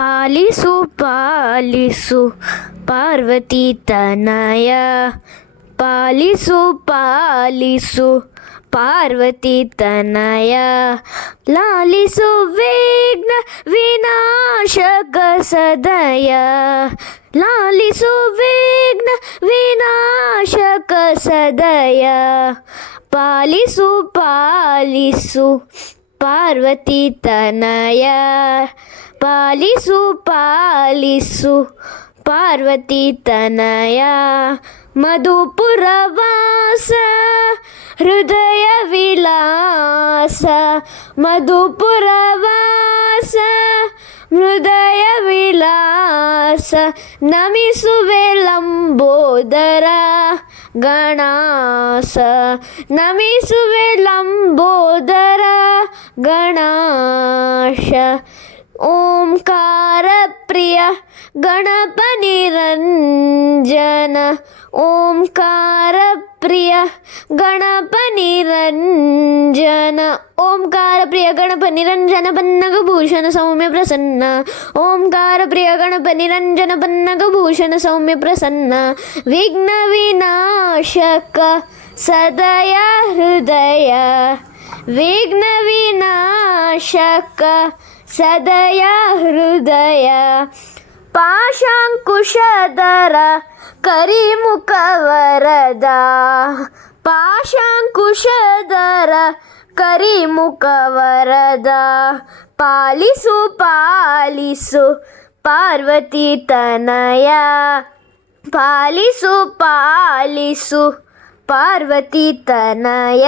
ಪಾಲಿಸು ಪಾಲಿಸು ಪಾರ್ವತಿ ತನಯ, ಪಾಲಿಸು ಪಾಲಿಸು ಪಾರ್ವತಿ ತನಯ, ಲಾಲಿಸು ವಿಘ್ನ ವಿನಾಶಕ ಸದಯ, ಲಾಲಿಸು ವಿಘ್ನ ವಿನಾಶಕ ಸದಯ, ಪಾಲಿಸು ಪಾಲಿಸು ಪಾರ್ವತಿ ತನಯ, ಪಾಲಿಸು ಪಾಲಿಸು ಪಾರ್ವತಿ ತನಯ, ಮಧುಪುರವಾಸ ಹೃದಯ ವಿಲಾಸ, ಮಧುಪುರವಾಸ ಹೃದಯ ವಿಲಾಸ, ನಮಿಸುವೆ ಲಂಬೋದರ ಗಣಾಸ, ನಮಿಸುವೆ ಲಂಬೋದರ ಗಣಾಶ, ಓಂಕಾರ ಪ್ರಿಯ ಗಣಪ ನಿರಂಜನ, ಓಂಕಾರ ಪ್ರಿಯ ಗಣಪ ನಿರಂಜನ, ಓಂಕಾರ ಪ್ರಿಯ ಗಣಪ ನಿರಂಜನ ಪನ್ನಗಭೂಷಣ ಸೌಮ್ಯ ಪ್ರಸನ್ನ, ಓಂಕಾರ ಪ್ರಿಯ ಗಣಪ ನಿರಂಜನ ಪನ್ನಗಭೂಷಣ ಸೌಮ್ಯ ಪ್ರಸನ್ನ, ವಿಘ್ನ ವಿನಾಶಕ ಸದಯ ಹೃದಯ, ವಿಘ್ನ ವಿನಾಶಕ ಸದಯ ಹೃದಯ, ಪಾಶಾಂಕುಶಧರ ಕರಿಮುಖ ವರದ, ಪಾಶಾಂಕುಶಧರ ಕರಿಮುಖ ವರದ, ಪಾಲಿಸು ಪಾಲಿಸು ಪಾರ್ವತಿ ತನಯ, ಪಾಲಿಸು ಪಾಲಿಸು ಪಾರ್ವತಿ ತನಯ.